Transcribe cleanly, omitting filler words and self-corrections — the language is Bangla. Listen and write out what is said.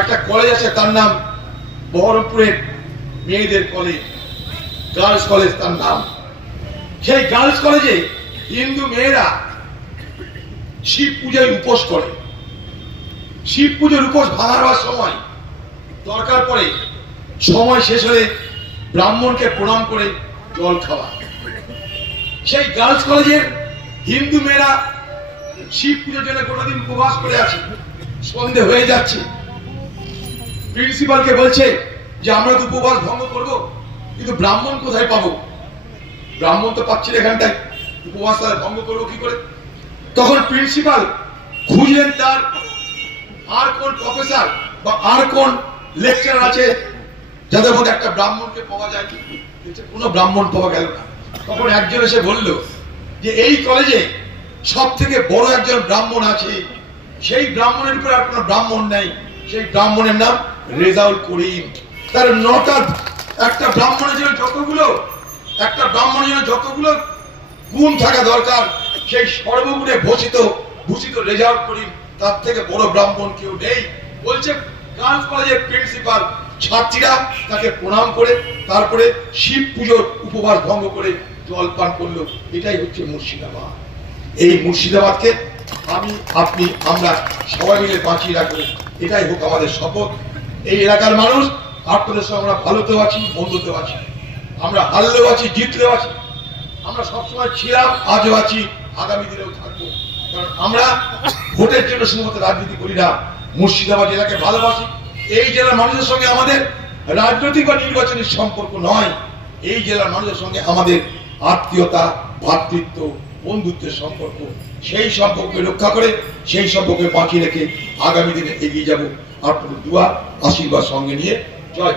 একটা কলেজ আছে, তার নাম বহরমপুরের মেয়েদের কলেজ, গার্লস কলেজ তার নাম। সেই গার্লস কলেজে হিন্দু মেয়েরা শিব পূজায় উপোস করে। শিব পুজোর উপোস ভাঙার সময় দরকার পড়ে সময় শেষ হলে ব্রাহ্মণকে প্রণাম করে জল খাওয়া। সেই গার্লস কলেজের হিন্দু মেয়েরা শিব পুজোর জন্য গোটাদিন উপবাস করে আছে। সন্ধে হয়ে যাচ্ছে, প্রিন্সিপালকে বলছে যে আমরা তো উপবাস ভঙ্গ করব, কিন্তু ব্রাহ্মণ কোথায় পাবো? ব্রাহ্মণ তো পাচ্ছি এখানটায়, উপবাস ভঙ্গ করবো কি করে? তখন প্রিন্সিপাল খুঁজলেন তার আর কোন প্রফেসর বা আর কোন লেকচারার আছে যাদের মধ্যে একটা ব্রাহ্মণকে পাওয়া যায়। কোনো ব্রাহ্মণ পাওয়া গেল না। তখন একজন এসে বলল যে এই কলেজে সব থেকে বড় একজন ব্রাহ্মণ আছে, সেই ব্রাহ্মণের উপর আর কোনো ব্রাহ্মণ নেই। সেই ব্রাহ্মণের নাম রেজাউল করিম। তার নটা, একটা ব্রাহ্মণের জন্য যতগুলো গুণ থাকা দরকার, সেই সর্বগুণে ভূষিত রেজাউল করিম, তার থেকে বড় ব্রাহ্মণ কেউ নেই। বলছে গার্লস কলেজের প্রিন্সিপাল, ছাত্রীরা তাকে প্রণাম করে তারপরে শিব পুজোর উপবাস ভঙ্গ করে জল পান করলো। এটাই হচ্ছে মুর্শিদাবাদ। এই মুর্শিদাবাদকে আমি, আপনি, আমরা সবাই মিলে বাঁচিয়ে রাখবো, এটাই হোক আমাদের শপথ। এই এলাকার মানুষ আপনাদের সঙ্গে আমরা ভালোতেও আছি, মন্দতেও আছি, আমরা হারলেও আছি, জিতলেও আছি। আমরা সবসময় ছিলাম, আজও আছি, আগামী দিনেও থাকবো। কারণ আমরা ভোটের জন্য শুধুমাত্র রাজনীতি করি না, মুর্শিদাবাদ জেলাকে ভালোবাসি। এই জেলার মানুষের সঙ্গে আমাদের রাজনৈতিক বা নির্বাচনের সম্পর্ক নয়, এই জেলার মানুষের সঙ্গে আমাদের আত্মীয়তা, ভ্রাতৃত্ব, বন্ধুত্বের সম্পর্ক। সেই সম্পর্কে রক্ষা করে, সেই সম্পর্কে বাঁচিয়ে রেখে আগামী দিনে এগিয়ে যাব। আপনাদের দোয়া, আশীর্বাদ সঙ্গে নিয়ে। জয়।